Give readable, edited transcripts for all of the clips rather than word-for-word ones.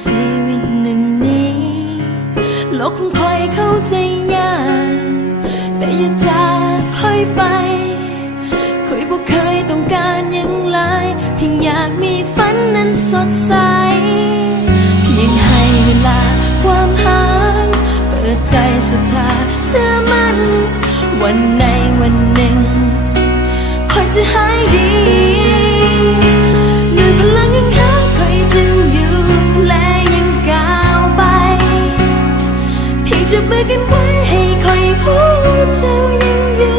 ชีวิตหนึ่งนี้โลกของคอยเข้าใจยากแต่อย่าจากคอยไปคอยบ่เคยต้องการอย่างไรเพียงอยากมีฝันนั้นสดใสเพียงให้เวลาความหาเปิดใจศรัทธาเชื่อมั่นวันในวันหนึ่งคอยจะหายดีด้วยพลังยังหาคอยจึงอยู่และยังก้าวไปเพียงจับมือกันไว้ให้คอยหูเจ้ายังอยู่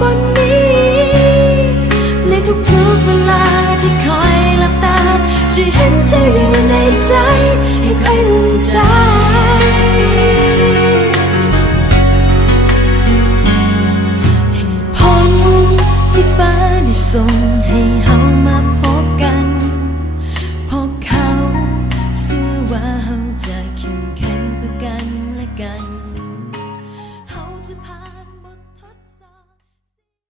บนนี้ในทุกๆเวลาที่คอยหลับตาจะเห็นเจ้าอยู่ในใจให้คอยอุ่นใจ